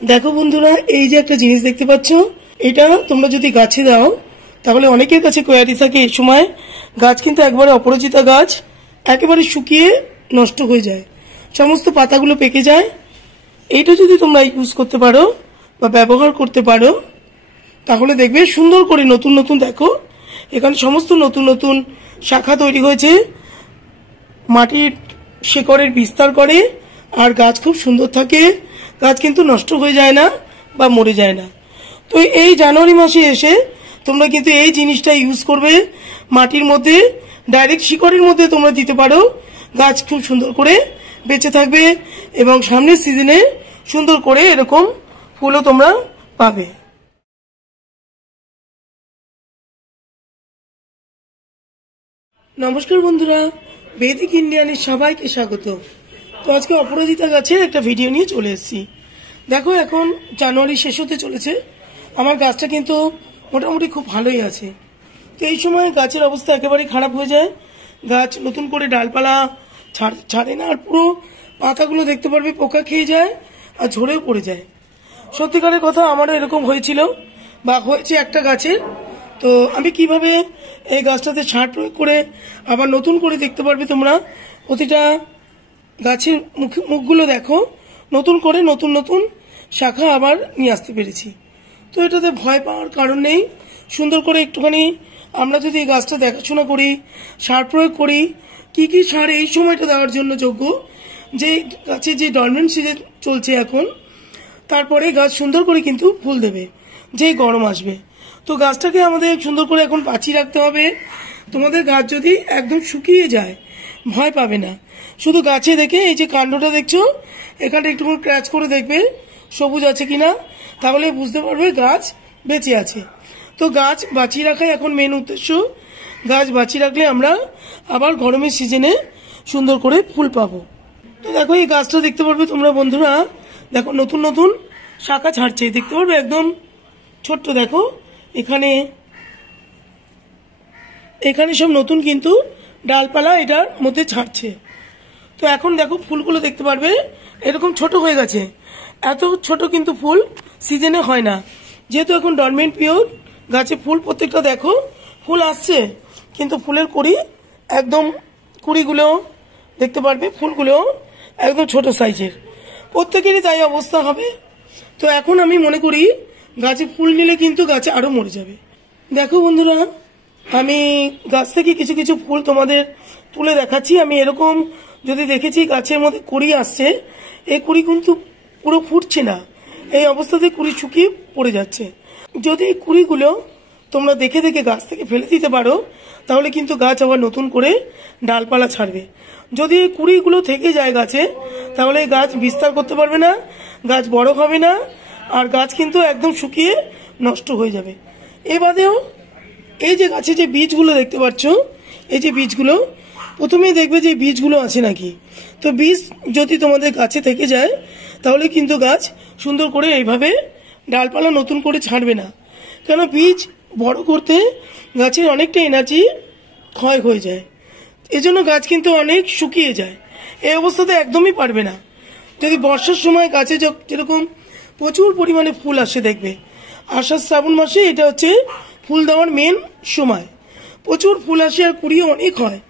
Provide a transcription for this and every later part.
দেখো বন্ধুরা, এই যে একটা জিনিস দেখতে পাচ্ছ, এটা তোমরা যদি গাছে দাও তাহলে অনেকের কাছে কোয়ারি থাকে এই সময় গাছ কিন্তু একবারে অপরাজিতা গাছ একেবারে শুকিয়ে নষ্ট হয়ে যায়, সমস্ত পাতাগুলো পেকে যায়। এইটা যদি তোমরা ইউজ করতে পারো বা ব্যবহার করতে পারো তাহলে দেখবে সুন্দর করে নতুন নতুন, দেখো এখানে সমস্ত নতুন নতুন শাখা তৈরি হয়েছে, মাটির শেকড়ের বিস্তার করে আর গাছ খুব সুন্দর থাকে, গাছ কিন্তু নষ্ট হয়ে যায় না বা মরে যায় না। তো এই জানুয়ারি মাসে এসে তোমরা কিন্তু এই জিনিসটা ইউজ করবে, মাটির মধ্যে ডাইরেক্ট শিকড়ের মধ্যে তোমরা দিতে পারো, গাছ খুব সুন্দর করে বেঁচে থাকবে এবং সামনের সিজনে সুন্দর করে এরকম ফুলও তোমরা পাবে। নমস্কার বন্ধুরা, বেদিক ইন্ডিয়ানের সবাইকে স্বাগত। তো আজকে অপরাজিতা গাছের একটা ভিডিও নিয়ে চলে এসেছি। দেখো এখন জানুয়ারি শেষ হতে চলেছে, আমার গাছটা কিন্তু মোটামুটি খুব ভালোই আছে। তো এই সময় গাছের অবস্থা একেবারে খারাপ হয়ে যায়, গাছ নতুন করে ডালপালা ছাড়ে না, আর পুরো পাতাগুলো দেখতে পারবে পোকা খেয়ে যায় আর ঝরেও পড়ে যায়। সত্যিকারের কথা আমারও এরকম হয়েছিল বা হয়েছে একটা গাছের। তো আমি কিভাবে এই গাছটাতে সার প্রয়োগ করে আবার নতুন করে দেখতে পারবে তোমরা, প্রতিটা গাছের মুখগুলো দেখো নতুন করে নতুন নতুন শাখা আবার নিয়ে আসতে পেরেছি। তো এটাতে ভয় পাওয়ার কারণ নেই, সুন্দর করে একটুখানি আমরা যদি এই গাছটা দেখাশোনা করি, সার প্রয়োগ করি, কি কি সার এই সময়টা দেওয়ার জন্য যোগ্য, যে গাছে যে ডরমেন্ট সিজন চলছে এখন, তারপরে গাছ সুন্দর করে কিন্তু ফুল দেবে যেই গরম আসবে। তো গাছটাকে আমাদের সুন্দর করে এখন বাঁচিয়ে রাখতে হবে। তোমাদের গাছ যদি একদম শুকিয়ে যায় ভয় পাবে না, শুধু গাছে দেখে এই যে কাণ্ডটা দেখছো এখানটা একটু ক্র্যাচ করে দেখবে সবুজ আছে কিনা, তাহলে বুঝতে পারবে গাছ বেঁচে আছে। তো গাছ বাঁচিয়ে রাখাই এখন মেন উদ্দেশ্য, গাছ বাঁচিয়ে রাখলে আমরা আবার গরমের সিজনে সুন্দর করে ফুল পাবো। তো দেখো এই গাছটা দেখতে পারবে তোমরা বন্ধুরা, দেখো নতুন নতুন শাখা ছাড়ছে, দেখতে পারবে একদম ছোট্ট, দেখো এখানে এখানে সব নতুন কিন্তু ডালপালা এটার মধ্যে ছাড়ছে। তো এখন দেখো ফুলগুলো দেখতে পারবে এরকম ছোট হয়ে গেছে, এত ছোট কিন্তু ফুল সিজনে হয় না, যেহেতু এখন ডরমেন্ট পিরিয়ড গাছে ফুল প্রত্যেকটা দেখো ফুল আসছে, কিন্তু ফুলের কুড়ি একদম, কুড়িগুলো দেখতে পারবে ফুলগুলো একদম ছোট সাইজের, প্রত্যেকেরই তাই অবস্থা হবে। তো এখন আমি মনে করি গাছে ফুল নিলে কিন্তু গাছে আরো মরে যাবে। দেখো বন্ধুরা, আমি গাছ থেকে কিছু কিছু ফুল তোমাদের তুলে দেখাচ্ছি। আমি এরকম যদি দেখেছি গাছের মধ্যে কুড়ি আসছে, এই কুড়ি কিন্তু পুরো ফুটছে না, এই অবস্থাতে কুড়ি শুকিয়ে পড়ে যাচ্ছে। যদি এই কুড়িগুলো তোমরা দেখে দেখে গাছ থেকে ফেলে দিতে পারো তাহলে কিন্তু গাছ আবার নতুন করে ডালপালা ছাড়বে। যদি এই কুড়িগুলো থেকে যায় গাছে তাহলে গাছ বিস্তার করতে পারবে না, গাছ বড় হবে না, আর গাছ কিন্তু একদম শুকিয়ে নষ্ট হয়ে যাবে। এ বাদেও এই যে গাছে যে বীজগুলো দেখতে পাচ্ছ, এই যে বীজগুলো প্রথমেই দেখবে যে বীজগুলো আছে নাকি। তো বীজ যদি তোমাদের গাছে থেকে যায় তাহলে কিন্তু গাছ সুন্দর করে এইভাবে ডালপালা নতুন করে ছাড়বে না, কেন বীজ বড় করতে গাছের অনেকটা এনার্জি ক্ষয় হয়ে যায়, এজন্য গাছ কিন্তু অনেক শুকিয়ে যায়। এই অবস্থাতে একদমই পারবে না। যদি বর্ষার সময় গাছে যেরকম প্রচুর পরিমাণে ফুল আসে, দেখবে আষাঢ় শ্রাবণ মাসে এটা হচ্ছে ফুল দেওয়ার মেন সময়, প্রচুর ফুল আসে আর কুড়িও অনেক হয়।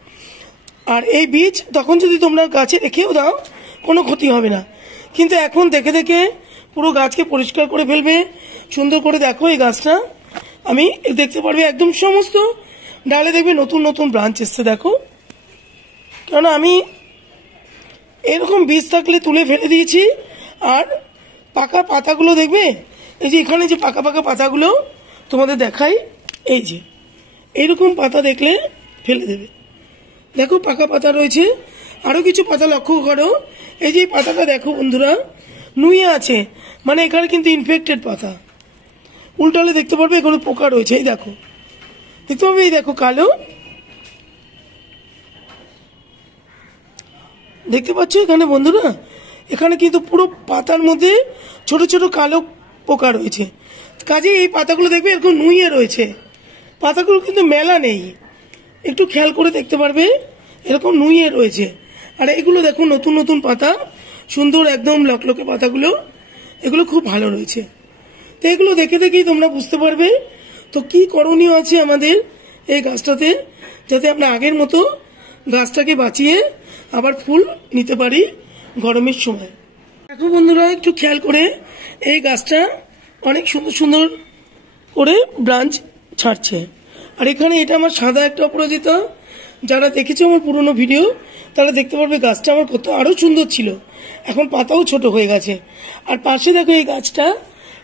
আর এই বীজ তখন যদি তোমরা গাছে রেখেও দাও কোনো ক্ষতি হবে না, কিন্তু এখন দেখে দেখে পুরো গাছকে পরিষ্কার করে ফেলবে সুন্দর করে। দেখো এই গাছটা আমি দেখতে পারবে একদম সমস্ত ডালে দেখবে নতুন নতুন ব্রাঞ্চ এসছে, দেখো, কারণ আমি এরকম বীজ থাকলে তুলে ফেলে দিয়েছি। আর পাকা পাতাগুলো দেখবে, এই যে এখানে যে পাকা পাকা পাতাগুলো তোমাদের দেখাই, এই যে এইরকম পাতা দেখলে ফেলে দেবে, দেখো পাকা পাতা রয়েছে। আরো কিছু পাতা লক্ষ্য করো, এই যে পাতাটা দেখো বন্ধুরা নুয়ে আছে, মানে এখানে কিন্তু ইনফেক্টেড পাতা। উল্টালে দেখতে পারবে এখানে পোকা রয়েছে, এই দেখো দেখতে পাবে, এই দেখো কালো, দেখতে পাচ্ছ এখানে বন্ধুরা, এখানে কিন্তু পুরো পাতার মধ্যে ছোট ছোট কালো পোকা রয়েছে। কাজে এই পাতাগুলো দেখবে এরকম নুয়ে রয়েছে, পাতাগুলো কিন্তু মেলা নেই, একটু খেয়াল করে দেখতে পারবে এরকম নুয়ে রয়েছে। আর এগুলো দেখো নতুন নতুন পাতা, সুন্দর একদম লকলকে পাতাগুলো, এগুলো খুব ভালো রয়েছে। তো এগুলো দেখে দেখেই তোমরা বুঝতে পারবে তো কি করণীয় আছে আমাদের এই গাছটাতে, যাতে আমরা আগের মতো গাছটাকে বাঁচিয়ে আবার ফুল নিতে পারি গরমের সময়। দেখো বন্ধুরা, একটু খেয়াল করে এই গাছটা অনেক সুন্দর সুন্দর করে ব্রাঞ্চ ছাড়ছে। আর এখানে এটা আমার সাদা একটা অপরাজিতা, যারা দেখেছো আমার পুরনো ভিডিও তারা দেখতে পারবে গাছটা আমার কত আরো সুন্দর ছিল, এখন পাতাও ছোট হয়ে গেছে। আর পাশে দেখো এই গাছটা,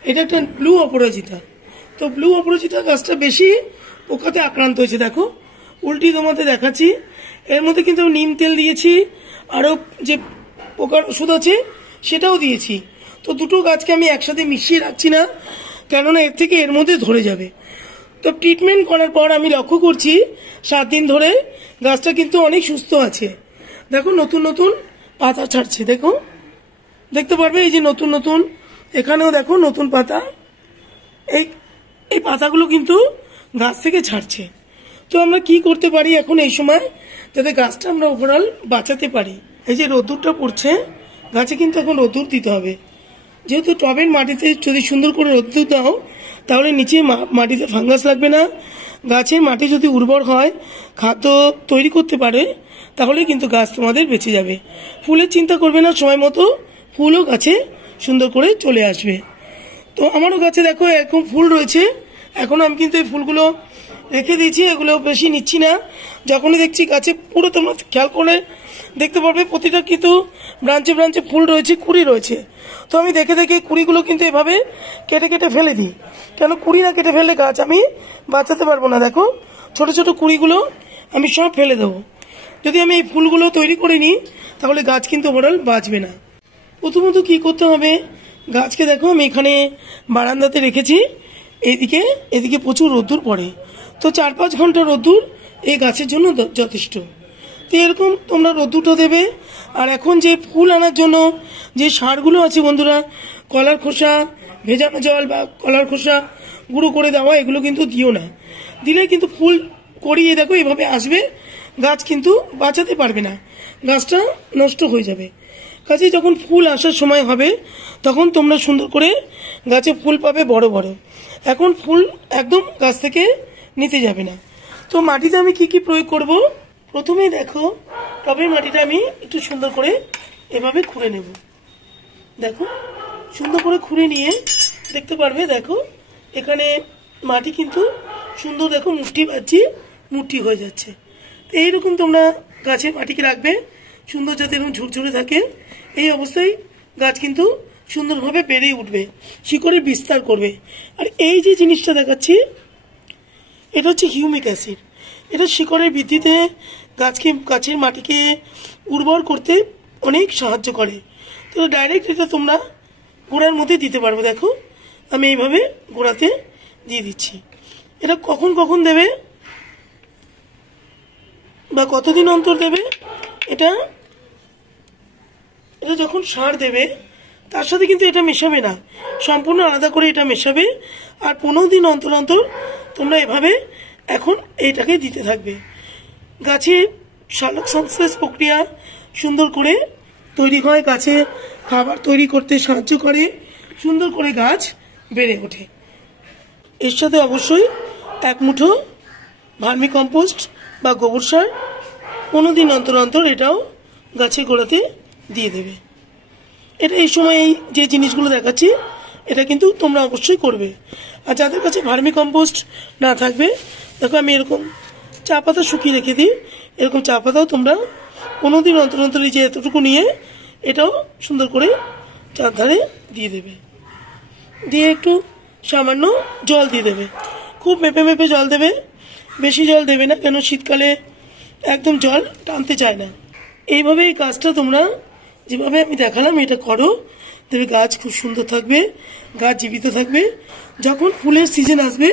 এটা একটা ব্লু অপরাজিতা। তো ব্লু অপরাজিতা গাছটা বেশি পোকাতে আক্রান্ত হয়েছে। দেখো উল্টি তোমাদের দেখাচ্ছি, এর মধ্যে কিন্তু নিম তেল দিয়েছি, আরো যে পোকার ওষুধ আছে সেটাও দিয়েছি। তো দুটো গাছকে আমি একসাথে মিশিয়ে রাখছি না, কেননা এর থেকে এর মধ্যে ধরে যাবে। তো ট্রিটমেন্ট করার পর আমি লক্ষ্য করছি 7 দিন ধরে গাছটা কিন্তু অনেক সুস্থ আছে। দেখো নতুন নতুন পাতা ছাড়ছে, দেখো দেখতে পারবে এই যে নতুন নতুন, এখানেও দেখো নতুন পাতা, এই পাতাগুলো কিন্তু গাছ থেকে ছাড়ছে। তো আমরা কি করতে পারি এখন এই সময়, যাতে গাছটা আমরা ওভারঅল বাঁচাতে পারি। এই যে রোদ্দুরটা পড়ছে গাছে, কিন্তু এখন রোদ্দুর দিতে হবে, যেহেতু টবের মাটিতে যদি সুন্দর করে রোদ্দুর দাও তাহলে নিচে মাটিতে ফাঙ্গাস লাগবে না। গাছের মাটি যদি উর্বর হয়, খাদ্য তৈরি করতে পারে, তাহলে কিন্তু গাছ তোমাদের বেঁচে যাবে। ফুলের চিন্তা করবে না, সময় মতো ফুলও গাছে সুন্দর করে চলে আসবে। তো আমারও গাছে দেখো এরকম ফুল রয়েছে, এখন আমি কিন্তু এই ফুলগুলো রেখে দিয়েছি, এগুলো বেশি নিচ্ছি না। যখনই দেখছি গাছে পুরো, তোমরা খেয়াল করে দেখতে পারবে প্রতিটা কিন্তু ব্রাঞ্চে ব্রাঞ্চে ফুল রয়েছে, কুড়ি রয়েছে। তো আমি দেখে দেখে কুড়িগুলো কিন্তু এভাবে কেটে কেটে ফেলে দিই, কেন কুড়ি না কেটে ফেললে গাছ আমি বাঁচাতে পারবো না। দেখো ছোট ছোট কুড়িগুলো আমি সব ফেলে দেবো। যদি আমি এই ফুলগুলো তৈরি করে নিই তাহলে গাছ কিন্তু ওভারঅল বাঁচবে না। প্রথমত কি করতে হবে, গাছকে দেখো আমি এখানে বারান্দাতে রেখেছি, এদিকে প্রচুর রোদ্দুর পড়ে, তো 4-5 ঘন্টা রোদ্দুর এই গাছের জন্য যথেষ্ট। তো এরকম তোমরা রোদ্দুরটা দেবে। আর এখন যে ফুল আনার জন্য যে সারগুলো আছে বন্ধুরা, কলার খোসা ভেজানো জল বা কলার খোসা গুঁড়ো করে দেওয়া, এগুলো কিন্তু দিও না। দিলে কিন্তু ফুল করিয়ে দেখো এভাবে আসবে, গাছ কিন্তু বাঁচাতে পারবে না, গাছটা নষ্ট হয়ে যাবে। কাজে যখন ফুল আসার সময় হবে তখন তোমরা সুন্দর করে গাছে ফুল পাবে বড় বড়। এখন ফুল একদম গাছ থেকে নিতে যাবে না। তো মাটিতে আমি কি কি প্রয়োগ করব, প্রথমেই দেখো টবের মাটিটা আমি একটু সুন্দর করে এভাবে খুঁড়ে নেব। দেখো সুন্দর করে খুঁড়ে নিয়ে দেখতে পারবে, দেখো এখানে মাটি কিন্তু সুন্দর, দেখো মুঠি পাচ্ছি, মুঠি হয়ে যাচ্ছে। তো এইরকম তোমরা গাছের মাটিকে রাখবে সুন্দর, যাতে এরকম ঝুরঝুরে থাকে। এই অবস্থায় গাছ কিন্তু সুন্দরভাবে বেড়ে উঠবে, শিকড়ের বিস্তার করবে। আর এই যে জিনিসটা দেখাচ্ছি, এটা হচ্ছে হিউমিক অ্যাসিড। এটা শিকড়ের বৃদ্ধিতে গাছের মাটিকে উর্বর করতে অনেক সাহায্য করে। তো ডাইরেক্ট এটা তোমরা গোড়ার মধ্যে দিতে পারবে। দেখো আমি এইভাবে গোড়াতে দিয়ে দিচ্ছি। এটা কখন কখন দেবে বা কতদিন অন্তর দেবে, এটা যখন সার দেবে তার সাথে কিন্তু এটা মেশাবে না, সম্পূর্ণ আলাদা করে এটা মেশাবে। আর 15 দিন অন্তর অন্তর তোমরা এভাবে এখন এইটাকে দিতে থাকবে। গাছে সালোক সংশ্লেষ প্রক্রিয়া সুন্দর করে তৈরি হয়, গাছে খাবার তৈরি করতে সাহায্য করে, সুন্দর করে গাছ বেড়ে ওঠে। এর সাথে অবশ্যই 1 মুঠো ভার্মি কম্পোস্ট বা গোবর সার 15 দিন অন্তর অন্তর এটাও গাছের গোড়াতে দিয়ে দেবে। এটা এই সময় যে জিনিসগুলো দেখাচ্ছি এটা কিন্তু তোমরা অবশ্যই করবে। আর যাদের কাছে ভার্মি কম্পোস্ট না থাকবে, দেখো আমি এরকম চা পাতা শুকিয়ে রেখে দিই, এরকম চা পাতাও তোমরা 15 দিন অন্তর অন্তর যে এতটুকু নিয়ে এটাও সুন্দর করে চারধারে দিয়ে দেবে। দিয়ে একটু সামান্য জল দিয়ে দেবে, খুব মেপে মেপে জল দেবে, বেশি জল দেবে না, কেন শীতকালে একদম জল টানতে চায় না। এইভাবে এই কাজটা তোমরা যেভাবে আমি দেখালাম এটা করো, দেখবে গাছ খুব সুন্দর থাকবে, গাছ জীবিত থাকবে। যখন ফুলের সিজন আসবে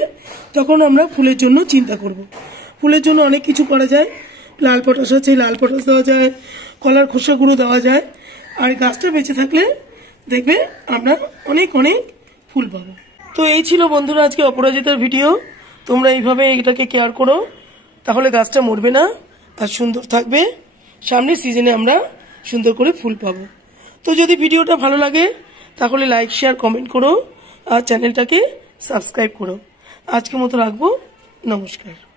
তখন আমরা ফুলের জন্য চিন্তা করব। ফুলের জন্য অনেক কিছু করা যায়, লাল পটাশ আছে, লাল পটাশ দেওয়া যায়, কলার খোসা গুঁড়ো দেওয়া যায়। আর গাছটা বেঁচে থাকলে দেখবে আমরা অনেক অনেক ফুল পাবো। তো এই ছিল বন্ধুরা আজকে অপরাজিতার ভিডিও। তোমরা এইভাবে এটাকে কেয়ার করো, তাহলে গাছটা মরবে না আর সুন্দর থাকবে। সামনের সিজনে আমরা সুন্দর করে ফুল পাবো। তো যদি ভিডিওটা ভালো লাগে তাহলে লাইক শেয়ার কমেন্ট করো আর চ্যানেলটাকে সাবস্ক্রাইব করো। আজকের মতো রাখবো, নমস্কার।